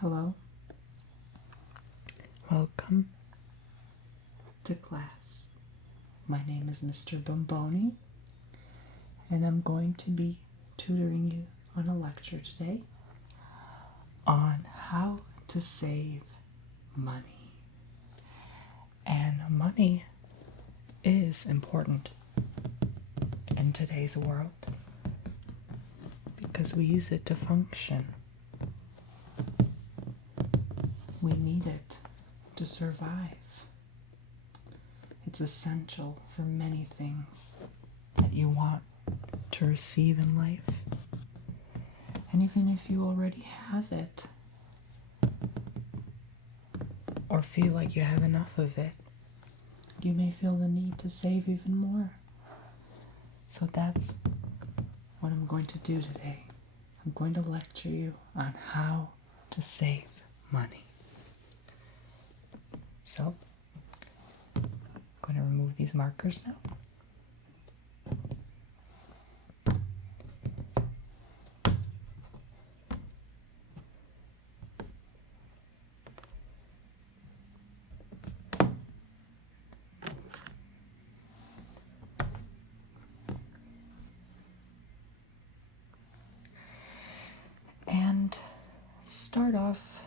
Hello. Welcome to class. My name is Mr. Bomboni, and I'm going to be tutoring you on a lecture today on how to save money. And money is important in today's world because we use it to function. We need it to survive. It's essential for many things that you want to receive in life. And even if you already have it, or feel like you have enough of it, you may feel the need to save even more. So that's what I'm going to do today. I'm going to lecture you on how to save money. So, I'm going to remove these markers now. And start off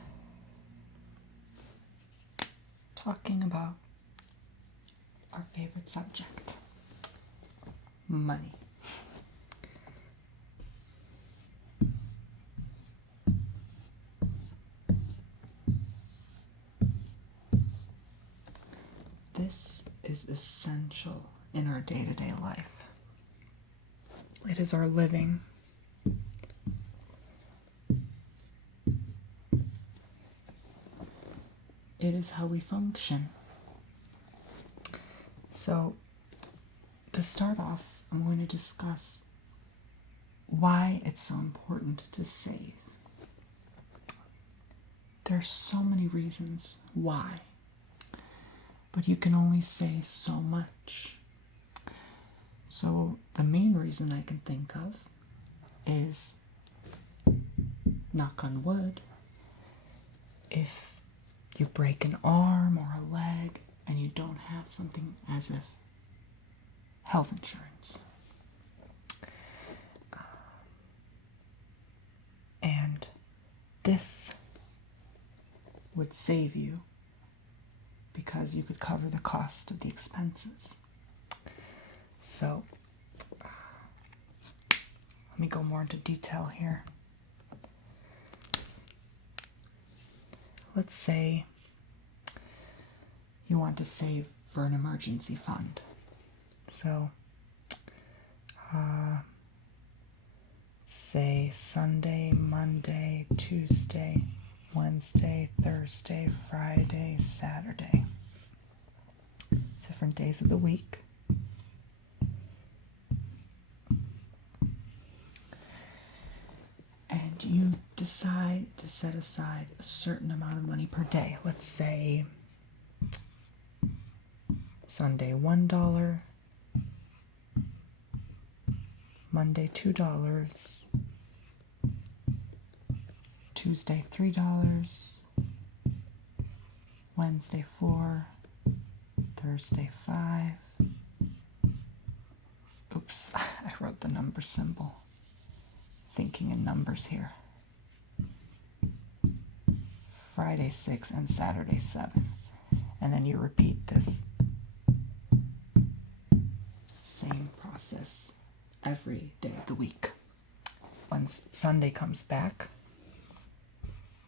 talking about our favorite subject, money. This is essential in our day-to-day life. It is our living. It is how we function. So, to start off, I'm going to discuss why it's so important to save. There's so many reasons why, but you can only say so much. So, the main reason I can think of is, knock on wood, if you break an arm or a leg and you don't have something as if health insurance. And this would save you because you could cover the cost of the expenses. So, let me go more into detail here. Let's say you want to save for an emergency fund. So, say Sunday, Monday, Tuesday, Wednesday, Thursday, Friday, Saturday. Different days of the week. And you decide to set aside a certain amount of money per day. Let's say Sunday $1, Monday $2, Tuesday $3, Wednesday $4, Thursday $5. Oops, I wrote the number symbol. Thinking in numbers here. Friday 6 and Saturday 7. And then you repeat this same process every day of the week. When Sunday comes back,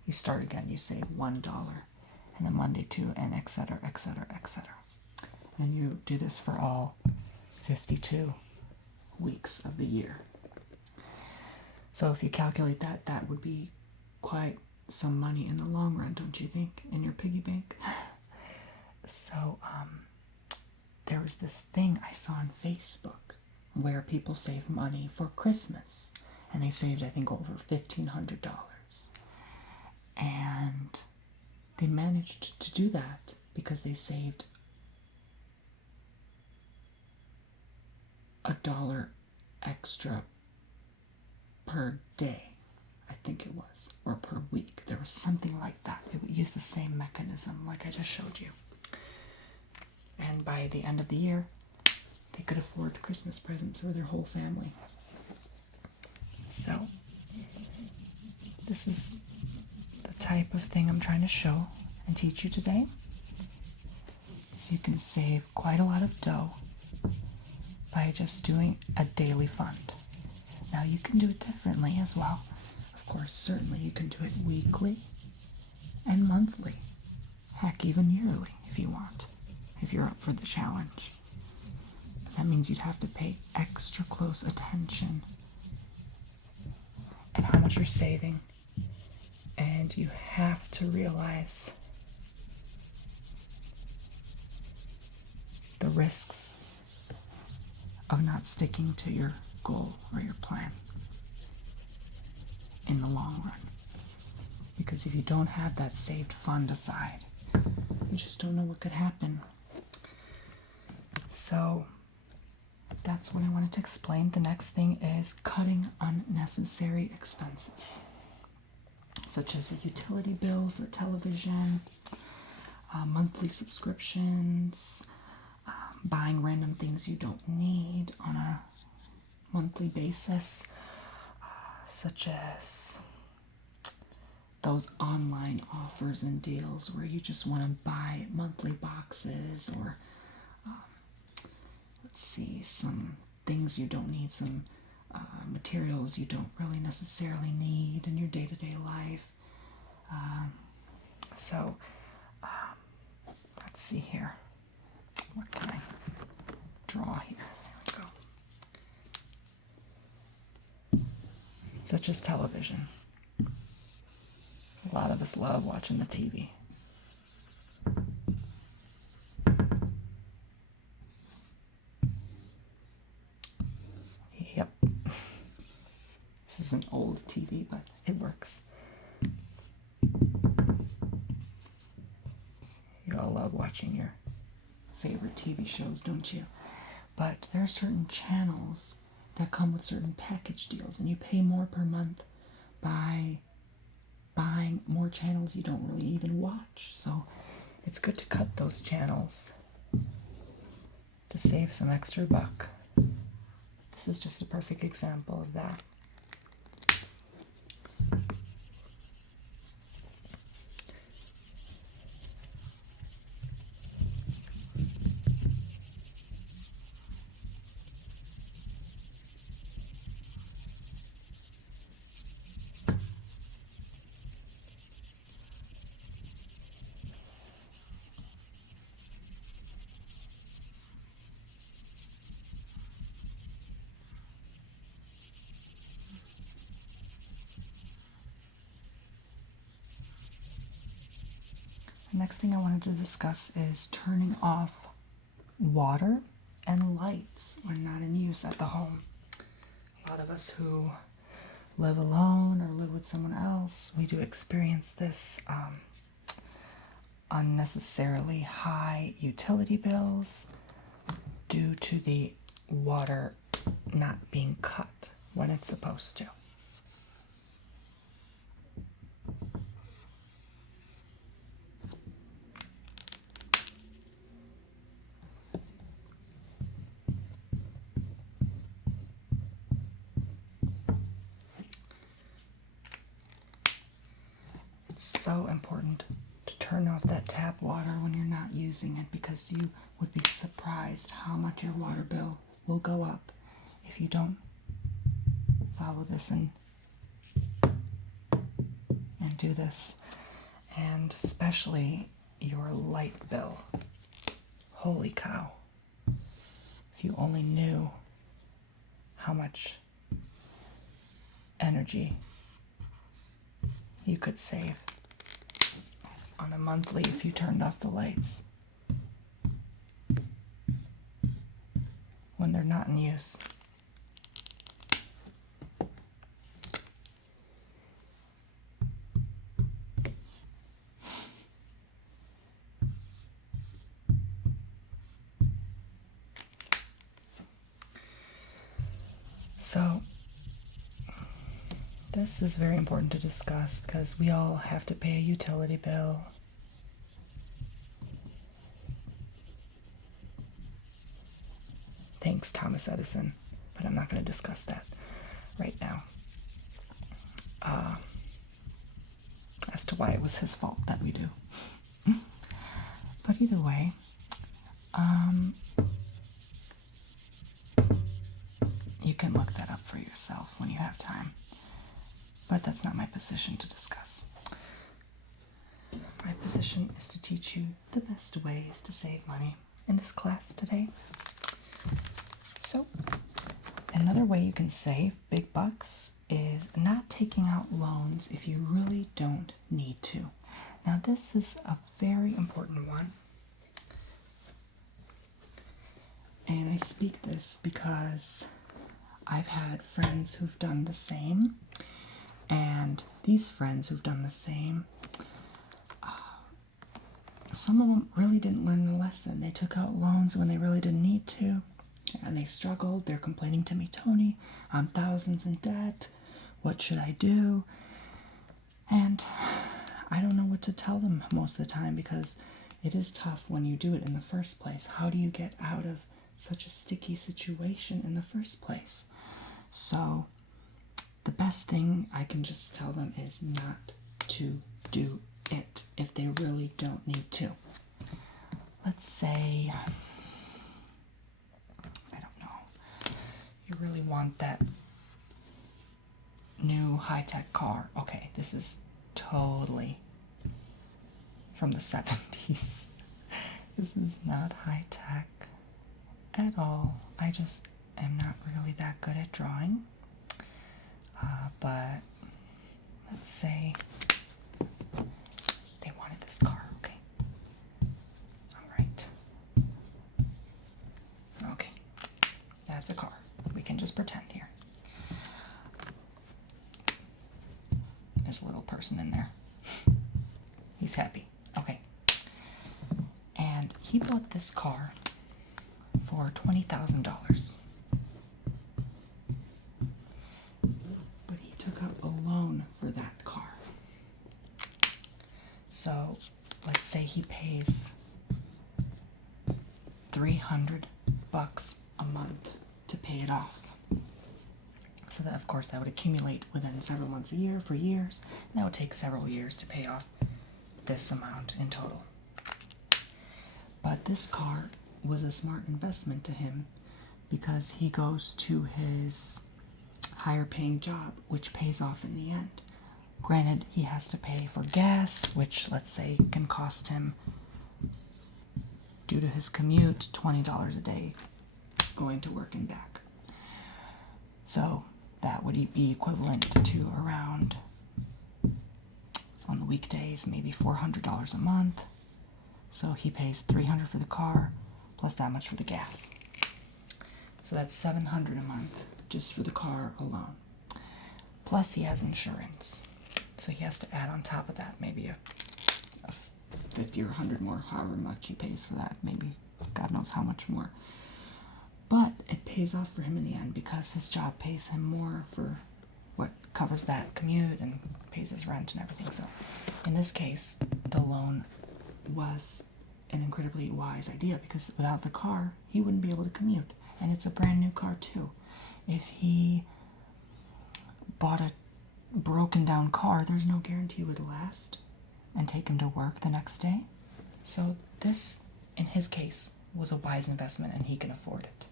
you start again. You say $1, and then Monday 2, and etc., etc., etc. And you do this for all 52 weeks of the year. So if you calculate that, that would be quite some money in the long run, don't you think, in your piggy bank? So, there was this thing I saw on Facebook where people save money for Christmas. And they saved, I think, over $1,500. And they managed to do that because they saved $1 extra per day. I think it was, or per week. There was something like that. It would use the same mechanism like I just showed you. And by the end of the year, they could afford Christmas presents for their whole family. So, this is the type of thing I'm trying to show and teach you today. So you can save quite a lot of dough by just doing a daily fund. Now you can do it differently as well. Of course, certainly you can do it weekly and monthly. Heck, even yearly if you want, if you're up for the challenge. But that means you'd have to pay extra close attention at how much you're saving. And you have to realize the risks of not sticking to your goal or your plan in the long run. Because if you don't have that saved fund aside, you just don't know what could happen. So that's what I wanted to explain. The next thing is cutting unnecessary expenses, such as a utility bill for television, monthly subscriptions, buying random things you don't need on a monthly basis, such as those online offers and deals where you just want to buy monthly boxes, or some things you don't need, some materials you don't really necessarily need in your day-to-day life. Let's see here. What can I draw here? There we go. Such as television. A lot of us love watching the TV. Yep. This is an old TV, but it works. You all love watching your favorite TV shows, don't you? But there are certain channels that come with certain package deals, and you pay more per month by buying more channels you don't really even watch. So it's good to cut those channels to save some extra buck. This is just a perfect example of that. The next thing I wanted to discuss is turning off water and lights when not in use at the home. A lot of us who live alone or live with someone else, we do experience this unnecessarily high utility bills due to the water not being cut when it's supposed to. So important to turn off that tap water when you're not using it, because you would be surprised how much your water bill will go up if you don't follow this and do this. And especially your light bill. Holy cow. If you only knew how much energy you could save on a monthly if you turned off the lights when they're not in use. So This is very important to discuss because we all have to pay a utility bill. Thanks, Thomas Edison, but I'm not going to discuss that right now. As to why it was his fault that we do. But either way, you can look that up for yourself when you have time. But that's not my position to discuss. My position is to teach you the best ways to save money in this class today. So, another way you can save big bucks is not taking out loans if you really don't need to. Now, this is a very important one. And I speak this because I've had friends who've done the same. And these friends who've done the same, some of them really didn't learn the lesson. They took out loans when they really didn't need to. And they struggled. They're complaining to me, Tony, I'm thousands in debt. What should I do? And I don't know what to tell them most of the time because it is tough when you do it in the first place. How do you get out of such a sticky situation in the first place? So the best thing I can just tell them is not to do it if they really don't need to. Let's say, I don't know, you really want that new high-tech car. Okay, this is totally from the 70s. This is not high-tech at all. I just am not really that good at drawing. But let's say they wanted this car. Okay. All right. Okay. That's a car. We can just pretend here. There's a little person in there. He's happy. Okay. And he bought this car for $20,000. But he took out a loan for that car. So let's say he pays $300 a month to pay it off. So that, of course, that would accumulate within several months a year for years. And that would take several years to pay off this amount in total. But this car was a smart investment to him because he goes to his higher paying job, which pays off in the end. Granted, he has to pay for gas, which let's say can cost him, due to his commute, $20 a day going to work and back. So that would be equivalent to around, on the weekdays, maybe $400 a month. So he pays $300 for the car, plus that much for the gas. So that's $700 a month just for the car alone. Plus he has insurance. So he has to add on top of that maybe a 50 or 100 more, however much he pays for that. Maybe God knows how much more. But it pays off for him in the end because his job pays him more for what covers that commute and pays his rent and everything. So in this case, the loan was an incredibly wise idea because without the car, he wouldn't be able to commute. And it's a brand new car too. If he bought a broken down car, there's no guarantee it would last and take him to work the next day. So this, in his case, was a wise investment and he can afford it.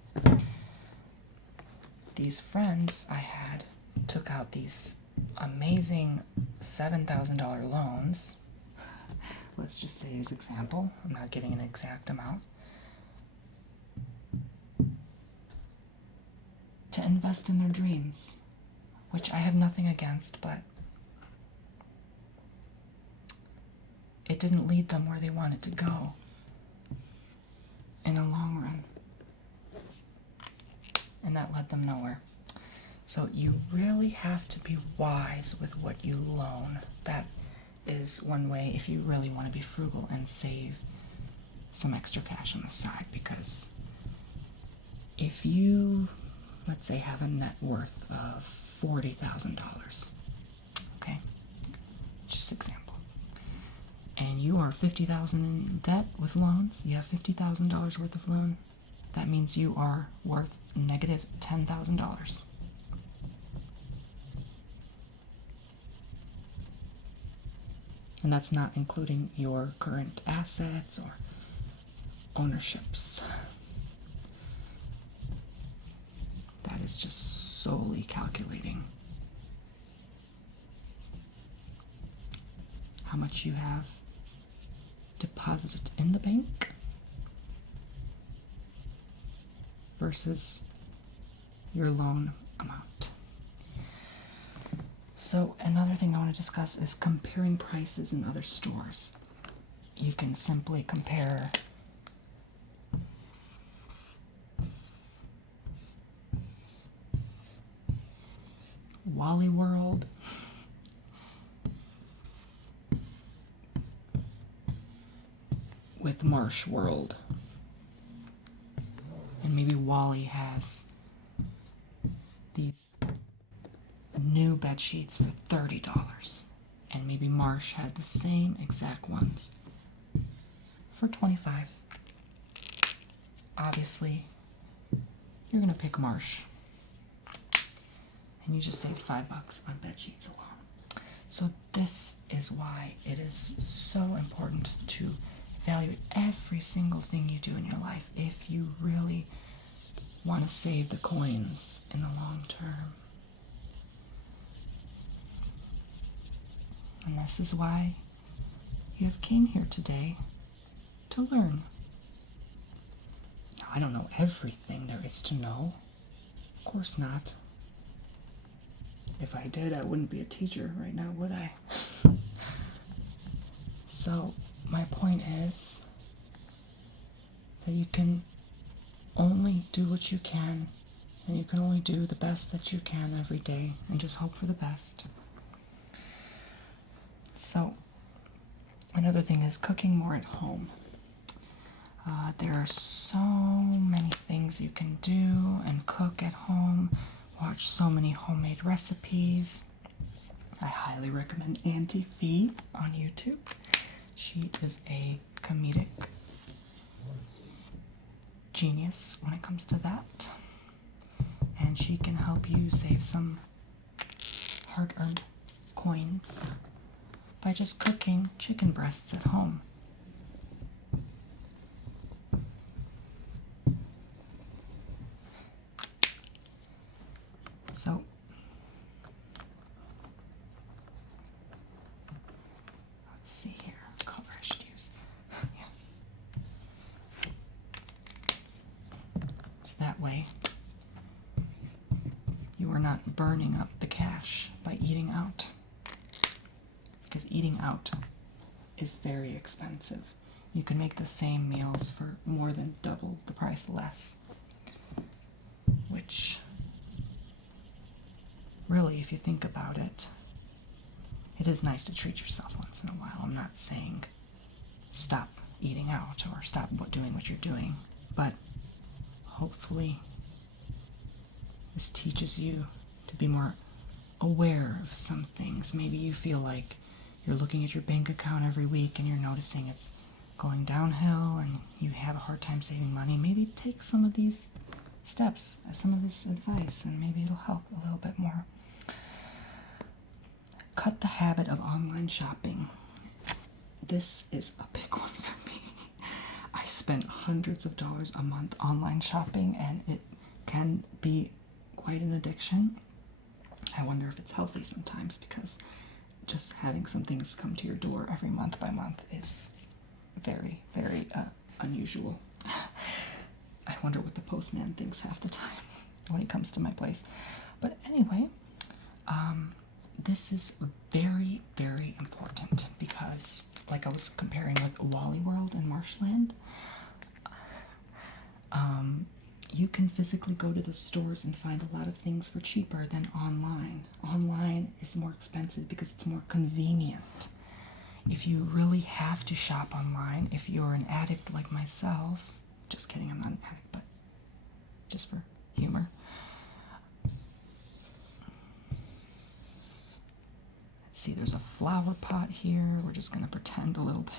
These friends I had took out these amazing $7,000 loans. Let's just say as example, I'm not giving an exact amount, to invest in their dreams, which I have nothing against, but it didn't lead them where they wanted to go in the long run. And that led them nowhere. So you really have to be wise with what you loan. That is one way if you really want to be frugal and save some extra cash on the side, because if you, let's say, have a net worth of $40,000 you are $50,000 in debt with loans, you have $50,000 worth of loan, that means you are worth negative $10,000. And that's not including your current assets or ownerships. That is just solely calculating how much you have deposited in the bank versus your loan amount. So another thing I want to discuss is comparing prices in other stores. You can simply compare Wally World with Marsh World. And maybe Wally has these new bed sheets for $30. And maybe Marsh had the same exact ones for $25. Obviously, you're going to pick Marsh. And you just saved $5 on bed sheets alone. So this is why it is so important to evaluate every single thing you do in your life if you really want to save the coins in the long term. And this is why you have came here today to learn. Now, I don't know everything there is to know. Of course not. If I did, I wouldn't be a teacher right now, would I? So, my point is that you can only do what you can, and you can only do the best that you can every day, and just hope for the best. So, another thing is cooking more at home. There are so many things you can do and cook at home. Watch so many homemade recipes. I highly recommend Auntie Fee on YouTube. She is a comedic genius when it comes to that. And she can help you save some hard-earned coins by just cooking chicken breasts at home. So, let's see here, what color I should use. Yeah. So that way, you are not burning up the cash by eating out. Because eating out is very expensive. You can make the same meals for more than double the price less. Which, really, if you think about it, it is nice to treat yourself once in a while. I'm not saying stop eating out or stop doing what you're doing, but hopefully this teaches you to be more aware of some things. Maybe you feel like you're looking at your bank account every week and you're noticing it's going downhill and you have a hard time saving money. Maybe take some of these steps, some of this advice, and maybe it'll help a little bit more. Cut the habit of online shopping. This is a big one for me. I spend hundreds of dollars a month online shopping, and it can be quite an addiction. I wonder if it's healthy sometimes, because just having some things come to your door every month by month is very, very unusual. I wonder what the postman thinks half the time when he comes to my place. But anyway, this is very, very important because, like I was comparing with Wally World and Marshland, you can physically go to the stores and find a lot of things for cheaper than online. Online is more expensive because it's more convenient. If you really have to shop online, if you're an addict like myself, just kidding, I'm not an addict, but just for humor. Let's see, there's a flower pot here. We're just going to pretend a little bit.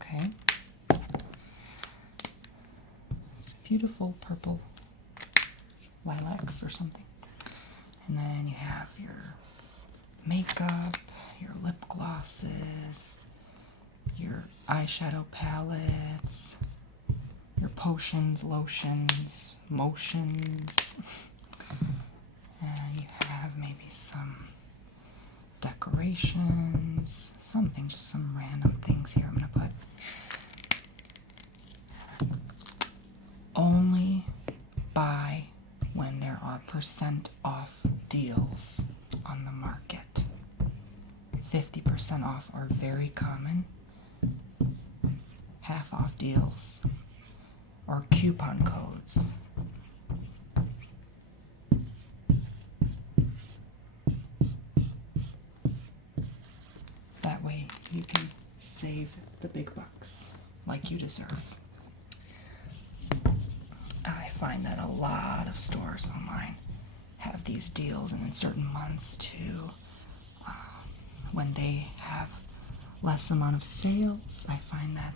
Okay. It's beautiful purple lilacs or something. And then you have your makeup, your lip glosses, your eyeshadow palettes, your potions, lotions, motions, and you have maybe some decorations, something, just some random things here I'm going to put. Only buy when there are % off deals on the market. 50% off are very common. Half off deals or coupon codes. That way you can save the big bucks like you deserve. I find that a lot of stores online have these deals, and in certain months too, when they have less amount of sales, I find that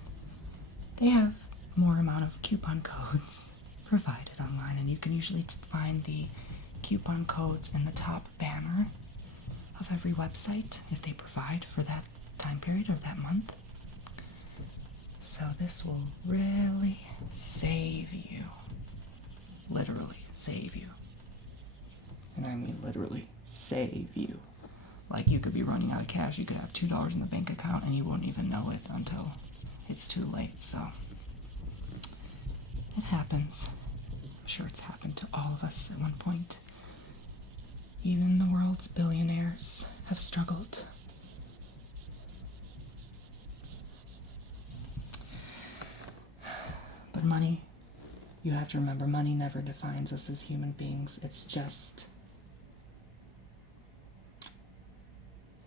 they have more amount of coupon codes provided online, and you can usually find the coupon codes in the top banner of every website if they provide for that time period or that month. So this will really save you. Literally save you. And I mean literally save you. Like, you could be running out of cash, you could have $2 in the bank account and you won't even know it until it's too late. So it happens. I'm sure it's happened to all of us at one point. Even the world's billionaires have struggled. But money, you have to remember, money never defines us as human beings. It's just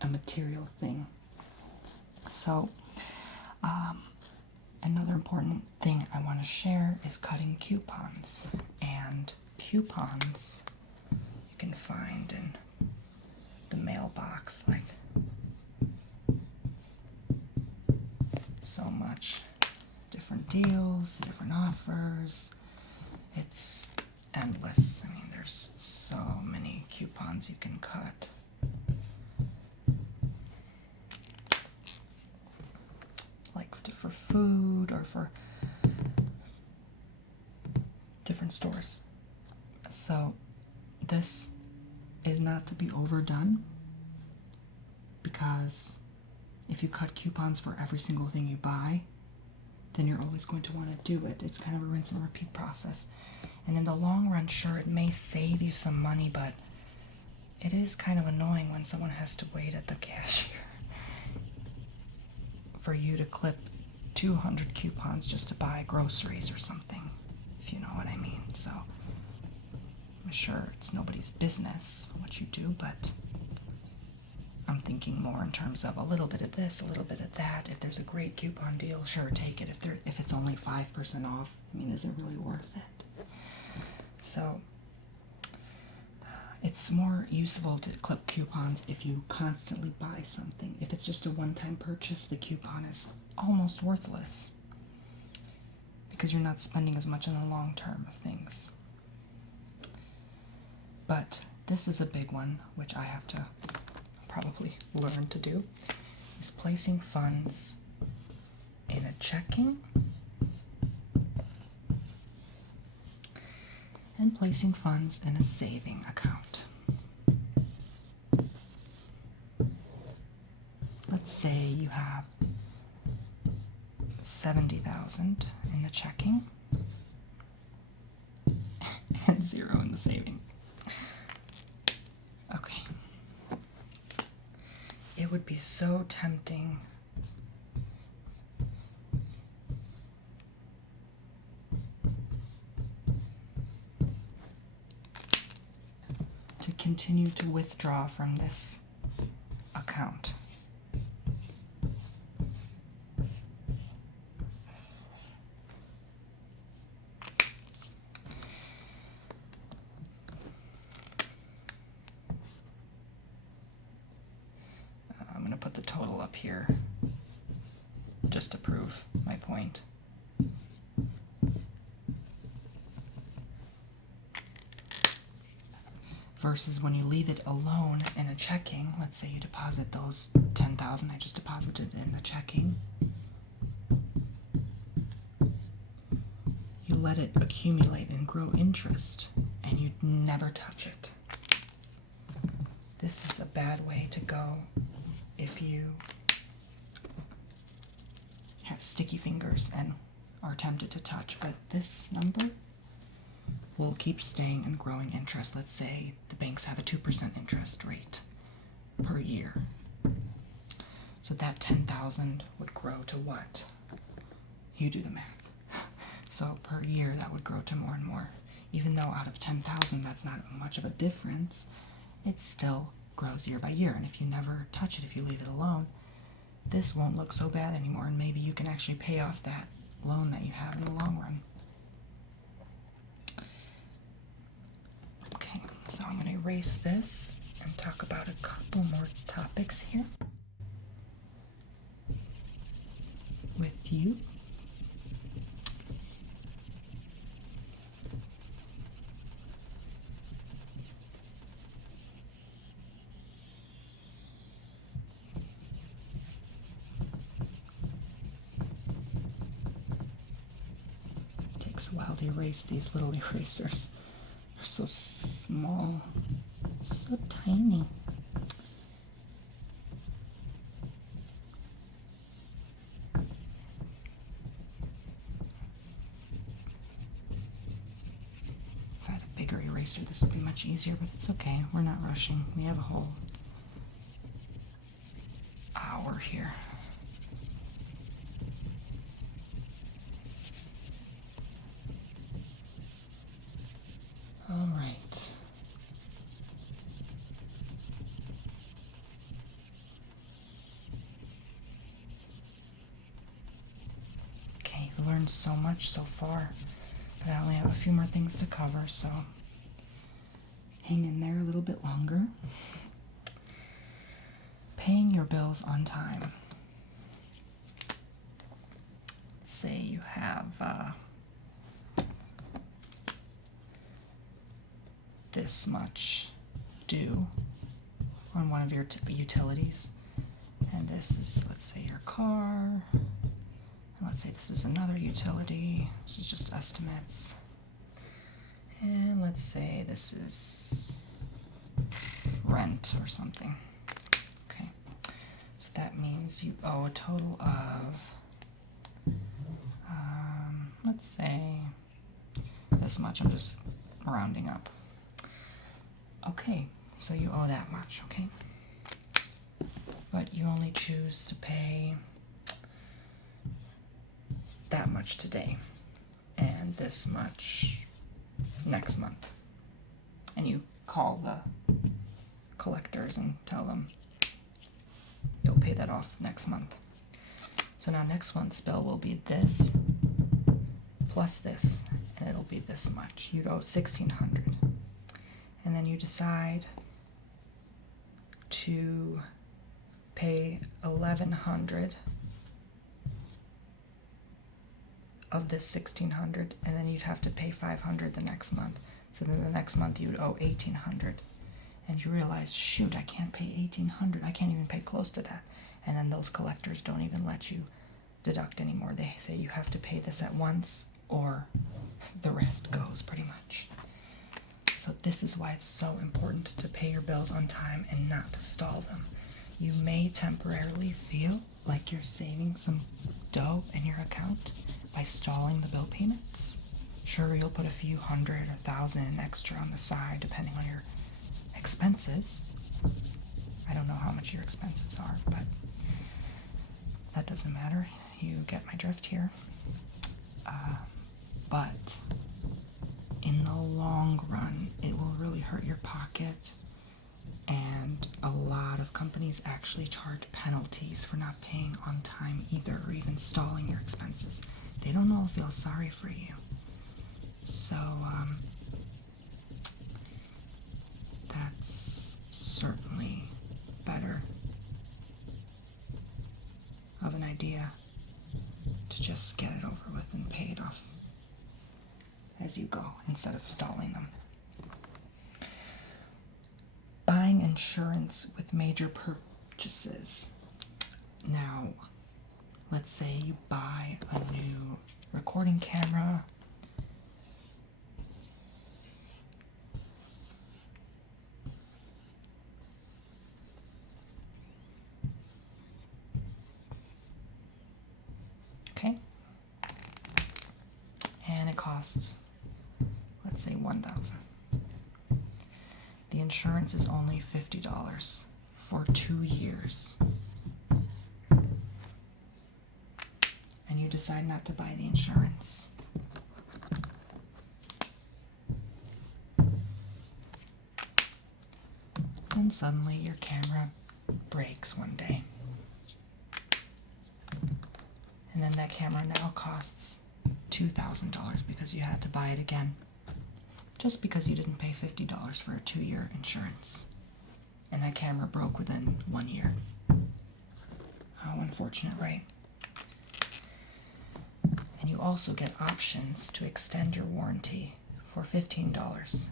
a material thing. So, another important thing I want to share is cutting coupons. And coupons you can find in the mailbox, like so much. Different deals, different offers. It's endless. I mean, there's so many coupons you can cut. Like for food or for different stores. So this is not to be overdone, because if you cut coupons for every single thing you buy, then you're always going to want to do it. It's kind of a rinse and repeat process. And in the long run, sure, it may save you some money, but it is kind of annoying when someone has to wait at the cashier for you to clip 200 coupons just to buy groceries or something, if you know what I mean. So I'm sure it's nobody's business what you do, but I'm thinking more in terms of a little bit of this, a little bit of that. If there's a great coupon deal, sure, take it. If it's only 5% off, I mean, is it really worth it? So it's more useful to clip coupons if you constantly buy something. If it's just a one-time purchase, the coupon is almost worthless because you're not spending as much in the long term of things. But this is a big one, which I have to probably learn to do, is placing funds in a checking and placing funds in a saving account. Let's say you have $70,000 in the checking and $0 in the saving. Okay. It would be so tempting to continue to withdraw from this account. up here just to prove my point. Versus when you leave it alone in a checking, let's say you deposit those 10,000 I just deposited in the checking. You let it accumulate and grow interest, and you never touch it. This is a bad way to go if you have sticky fingers and are tempted to touch, but this number will keep staying and growing interest. Let's say the banks have a 2% interest rate per year. So that 10,000 would grow to what? You do the math. So per year that would grow to more and more. Even though out of 10,000 that's not much of a difference, it still grows year by year. And if you never touch it, if you leave it alone, this won't look so bad anymore, and maybe you can actually pay off that loan that you have in the long run. Okay, so I'm going to erase this and talk about a couple more topics here with you. Takes a while to erase these little erasers. They're so small, so tiny. If I had a bigger eraser, this would be much easier, but it's okay. We're not rushing. We have a whole hour here. All right. Okay, you've learned so much so far, but I only have a few more things to cover, so hang in there a little bit longer. Paying your bills on time. Let's say you have this much due on one of your utilities, and this is, let's say, your car, and let's say this is another utility. This is just estimates, and let's say this is rent or something. Okay, so that means you owe a total of let's say this much. I'm just rounding up. Okay, so you owe that much, okay? But you only choose to pay that much today and this much next month. And you call the collectors and tell them you'll pay that off next month. So now next month's bill will be this plus this, and it'll be this much. You'd owe $1,600. And then you decide to pay $1,100 of this $1,600, and then you'd have to pay $500 the next month. So then the next month you'd owe $1,800, and you realize, shoot, I can't pay $1,800. I can't even pay close to that. And then those collectors don't even let you deduct anymore. They say you have to pay this at once, or the rest goes, pretty much. So this is why it's so important to pay your bills on time and not to stall them. You may temporarily feel like you're saving some dough in your account by stalling the bill payments. Sure, you'll put a few hundred or thousand extra on the side depending on your expenses. I don't know how much your expenses are, but that doesn't matter. You get my drift here. But in the long run, it will really hurt your pocket, and a lot of companies actually charge penalties for not paying on time either, or even stalling your expenses. They don't all feel sorry for you. So that's certainly better just get it over with and pay it off as you go instead of stalling them. Buying insurance with major purchases. Now, let's say you buy a new recording camera. Okay. And it costs, let's say, $1,000. The insurance is only $50 for 2 years. And you decide not to buy the insurance. Then suddenly your camera breaks one day. And then that camera now costs $2,000 because you had to buy it again. Just because you didn't pay $50 for a 2-year insurance. And that camera broke within 1 year. How unfortunate, right? And you also get options to extend your warranty for $15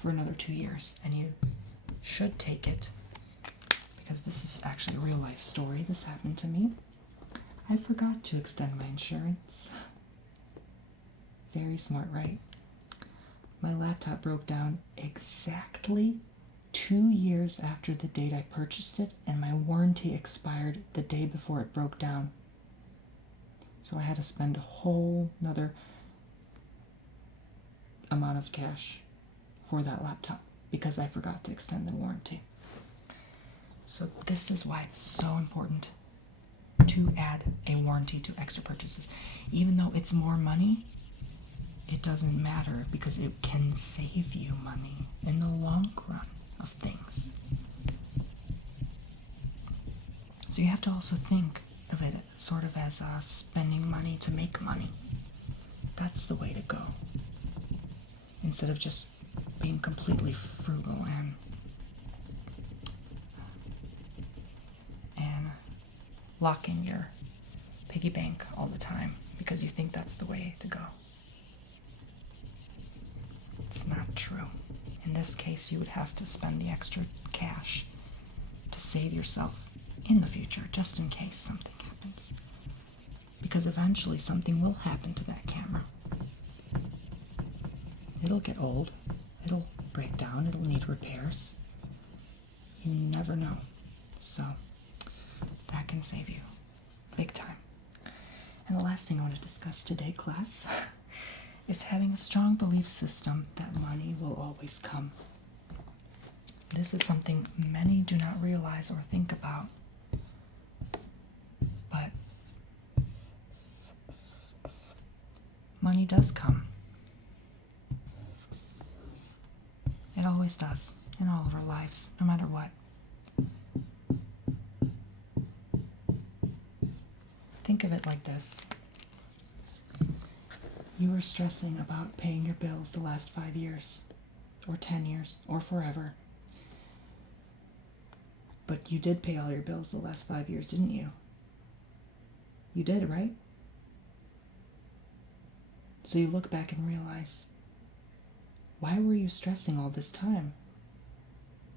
for another 2 years. And you should take it because this is actually a real life story. This happened to me. I forgot to extend my insurance. Very smart, right? My laptop broke down exactly 2 years after the date I purchased it, and my warranty expired the day before it broke down. So I had to spend a whole nother amount of cash for that laptop because I forgot to extend the warranty. So this is why it's so important to add a warranty to extra purchases. Even though it's more money, it doesn't matter because it can save you money in the long run of things. So you have to also think of it sort of as spending money to make money. That's the way to go. Instead of just being completely frugal and locking your piggy bank all the time because you think that's the way to go. It's not true. In this case, you would have to spend the extra cash to save yourself in the future, just in case something happens. Because eventually something will happen to that camera. It'll get old, it'll break down, it'll need repairs. You never know. So, that can save you big time. And the last thing I want to discuss today, class, is having a strong belief system that money will always come. This is something many do not realize or think about. But money does come. It always does in all of our lives, no matter what. Think of it like this. You were stressing about paying your bills the last 5 years, or 10 years, or forever. But you did pay all your bills the last 5 years, didn't you? You did, right? So you look back and realize, why were you stressing all this time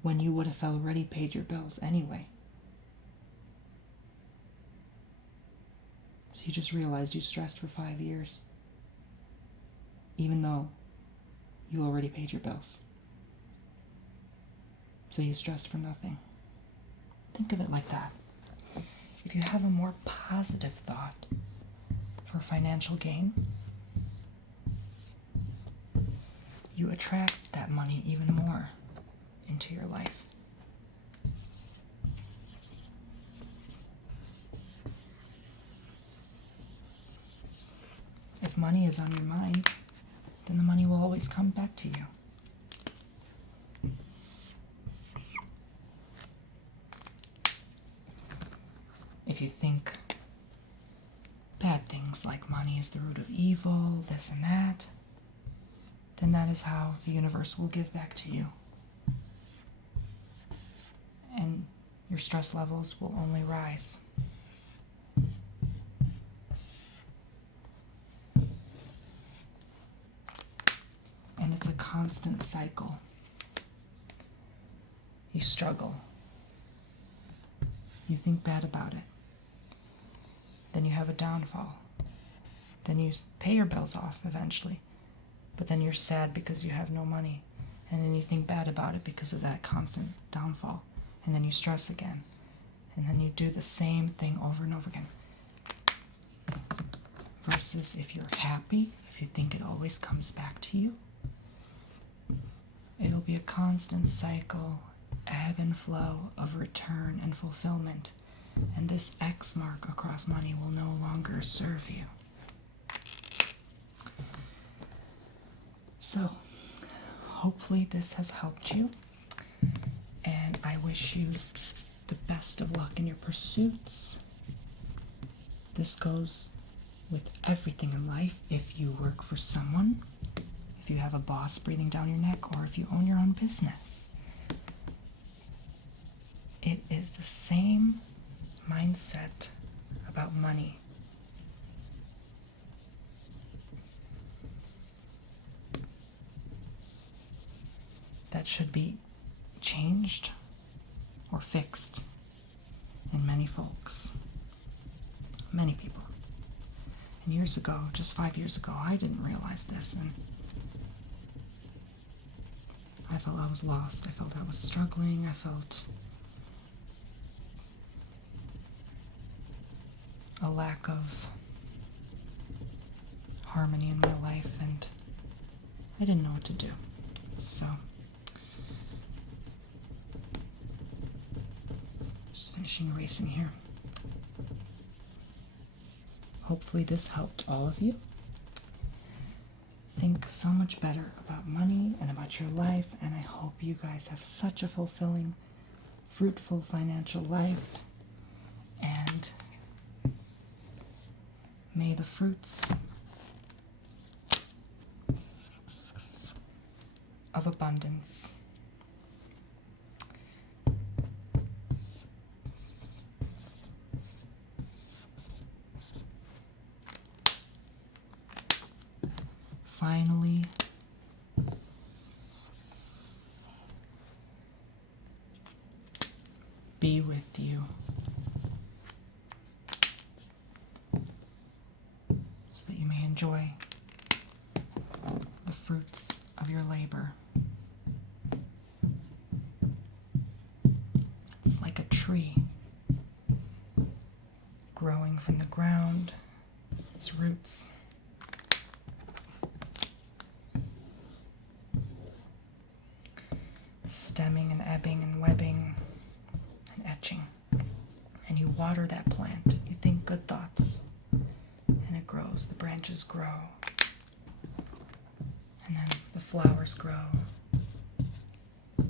when you would have already paid your bills anyway? So you just realized you stressed for 5 years, even though you already paid your bills. So you stressed for nothing. Think of it like that. If you have a more positive thought for financial gain, you attract that money even more into your life. If money is on your mind, then the money will always come back to you. If you think bad things like money is the root of evil, this and that, then that is how the universe will give back to you. And your stress levels will only rise. constant cycle. You struggle. You think bad about it. Then you have a downfall. Then you pay your bills off eventually. But then you're sad because you have no money. And then you think bad about it because of that constant downfall. And then you stress again. And then you do the same thing over and over again. Versus if you're happy, if you think it always comes back to you, it'll be a constant cycle, ebb and flow of return and fulfillment. And this X mark across money will no longer serve you. So, hopefully this has helped you, and I wish you the best of luck in your pursuits. This goes with everything in life. If you work for someone, if you have a boss breathing down your neck, or if you own your own business, it is the same mindset about money. That should be changed or fixed in many folks, many people. And years ago, just 5 years ago, I didn't realize this, and I felt I was lost. I felt I was struggling. I felt a lack of harmony in my life, and I didn't know what to do. So, just finishing erasing here. Hopefully this helped all of you think so much better about money and about your life, and I hope you guys have such a fulfilling, fruitful financial life, and may the fruits of abundance finally be with you, so that you may enjoy the fruits of your labor. It's like a tree growing from the ground, its roots stemming and ebbing and webbing and etching. And you water that plant. You think good thoughts. And it grows. The branches grow. And then the flowers grow. And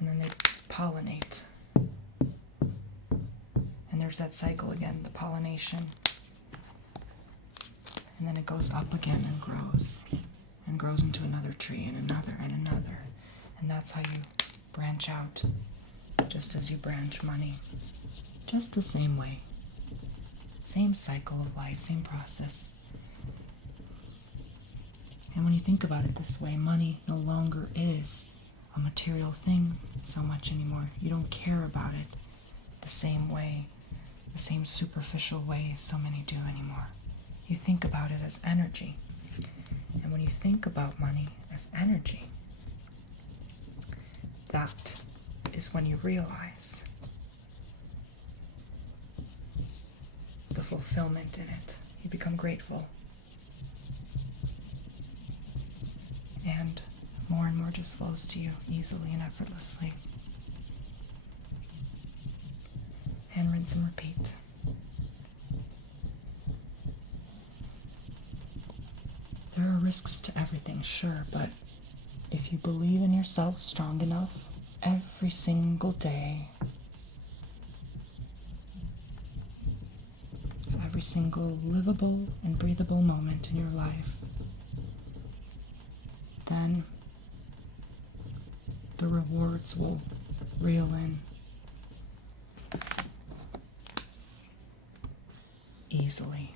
then they pollinate. And there's that cycle again, the pollination. And then it goes up again and grows into another tree and another and another. And that's how you branch out, just as you branch money. Just the same way. Same cycle of life, same process. And when you think about it this way, money no longer is a material thing so much anymore. You don't care about it the same way, the same superficial way so many do anymore. You think about it as energy. And when you think about money as energy, that is when you realize the fulfillment in it. You become grateful. And more just flows to you easily and effortlessly. And rinse and repeat. There are risks to everything, sure, but if you believe in yourself strong enough every single day, every single livable and breathable moment in your life, then the rewards will reel in easily.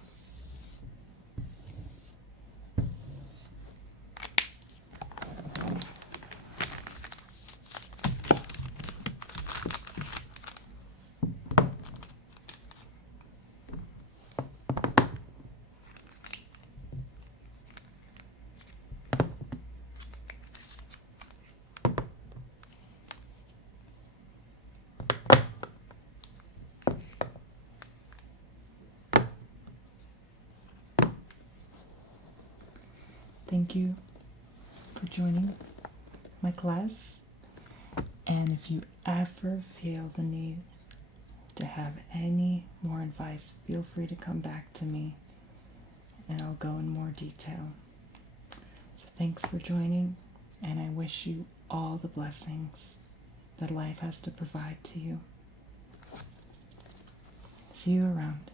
thank you for joining my class. And if you ever feel the need to have any more advice, feel free to come back to me and I'll go in more detail. So thanks for joining, and I wish you all the blessings that life has to provide to you. See you around.